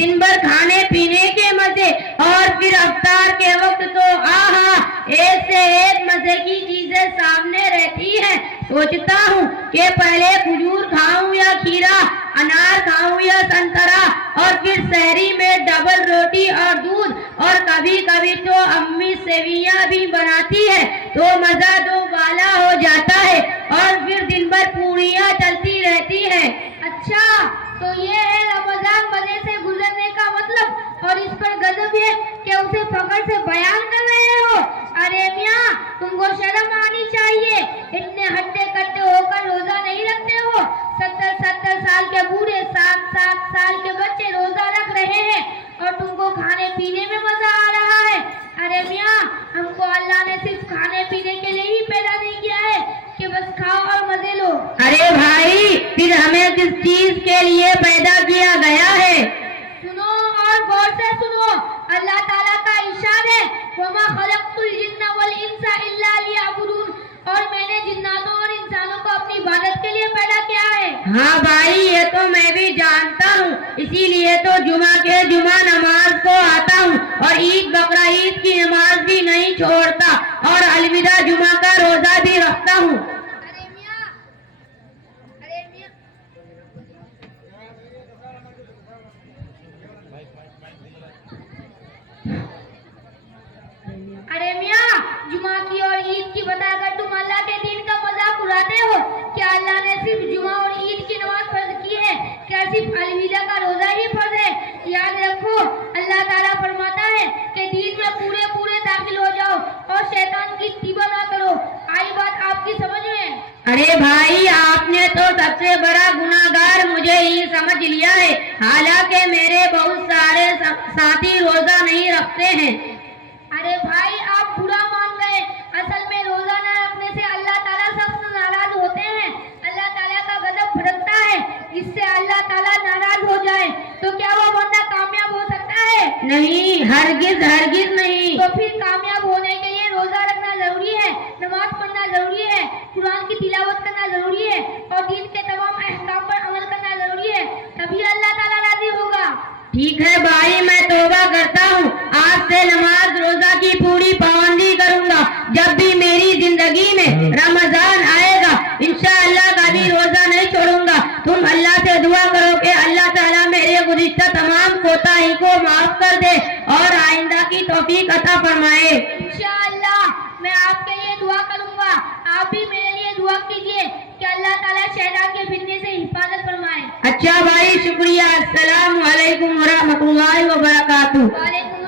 दिन भर खाने पीने के मजे और फिर अफ्तार के वक्त तो आहा एक से एक मजे की चीजें सामने रहती हैं। सोचता हूँ कि पहले खजूर खाऊं या खीरा, अनार खाऊं या संतरा, और फिर सहरी में डबल रोटी और दूध, और कभी कभी तो अम्मी सेवियां भी बनाती है तो मजा दो बाला हो जाता है, और फिर दिन भर पूरियां चलती रहती है। अच्छा, तो ये है रमजान मजे से गुजरने का मतलब, और इस पर गजब है कि उसे फखर से बयान कर रहे हो। अरे मियाँ, तुमको शर्म आनी चाहिए, इतने हट्टे कट्टे होकर रोजा नहीं रखते हो। 70-70 साल के बूढ़े, 7-7 साल के बच्चे रोजा रख रहे हैं और तुमको खाने पीने में मजा आ रहा है। अरे मियाँ, हमको अल्लाह ने सिर्फ खाने पीने के लिए ही पैदा नहीं किया है कि बस खाओ और मजे लो। अरे भाई, फिर हमें किस चीज के लिए पैदा किया गया है? सुनो और गौर से सुनो, अल्लाह ताला का इरशाद है, वमा खलक़तुल जिन्ना वल इंसा इल्ला लियअबुदून, और मैंने जिन्नातों और इंसानों को अपनी इबादत के लिए पैदा किया है। हाँ भाई, ये तो मैं भी जानता हूँ, इसीलिए तो जुमा के जुमा नमाज को आता हूँ और ईद बकरा ईद की नमाज भी नहीं छोड़ता, और अलविदा जुमा का रोजा भी रखता हूँ। अरे मियाँ, जुमा की और ईद की बताकर तुम अल्लाह के दीन का मजाक उड़ाते हो। क्या अल्लाह ने सिर्फ जुमा और ईद की नमाज फर्ज की है? क्या सिर्फ अलविदा का रोजा ही फर्ज है? याद रखो, अल्लाह ताला फरमाता है कि दीन में पूरे पूरे दाखिल हो जाओ और शैतान की इत्तिबा ना करो। आई बात आपकी समझ में? अरे भाई, आपने तो सबसे बड़ा गुनाहगार मुझे ही समझ लिया है, हालांकि मेरे बहुत सारे साथी रोजा नहीं रखते हैं। अरे भाई, आप बुरा मान गए। असल में रोजा न रखने से अल्लाह ताला सख्त नाराज होते हैं। अल्लाह ताला का गजब भड़कता है, इससे अल्लाह ताला नाराज हो जाए तो क्या वो बंदा कामयाब हो सकता है? नहीं, हरगिज हरगिज नहीं। तो फिर कामयाब होने के लिए रोजा रखना जरूरी है, नमाज पढ़ना जरूरी है, कुरान की तिलावत करना जरूरी है, और दीन के तमाम अहकाम पर अमल करना जरूरी है, तभी अल्लाह ताला राजी होगा। ठीक है भाई, मैं तौबा करता हूँ, आज से नमाज रोजा की पूरी पाबंदी करूँगा। जब भी मेरी जिंदगी में रमजान आएगा, इंशाअल्लाह कभी रोजा नहीं छोड़ूंगा। तुम अल्लाह से दुआ करो कि अल्लाह ताला मेरे गुज़िश्ता तमाम कोताही को माफ कर दे और आइंदा की तौफीक अता फरमाए। इंशाअल्लाह मैं आपके लिए दुआ करूँगा, आप भी मेरे लिए दुआ कीजिए कि अल्लाह ताला शैतान के फितने से हिफाजत फरमाए। अच्छा भाई, शुक्रिया। अस्सलाम वालेकुम व रहमतुल्लाहि व बरकातुहू। वालेकुम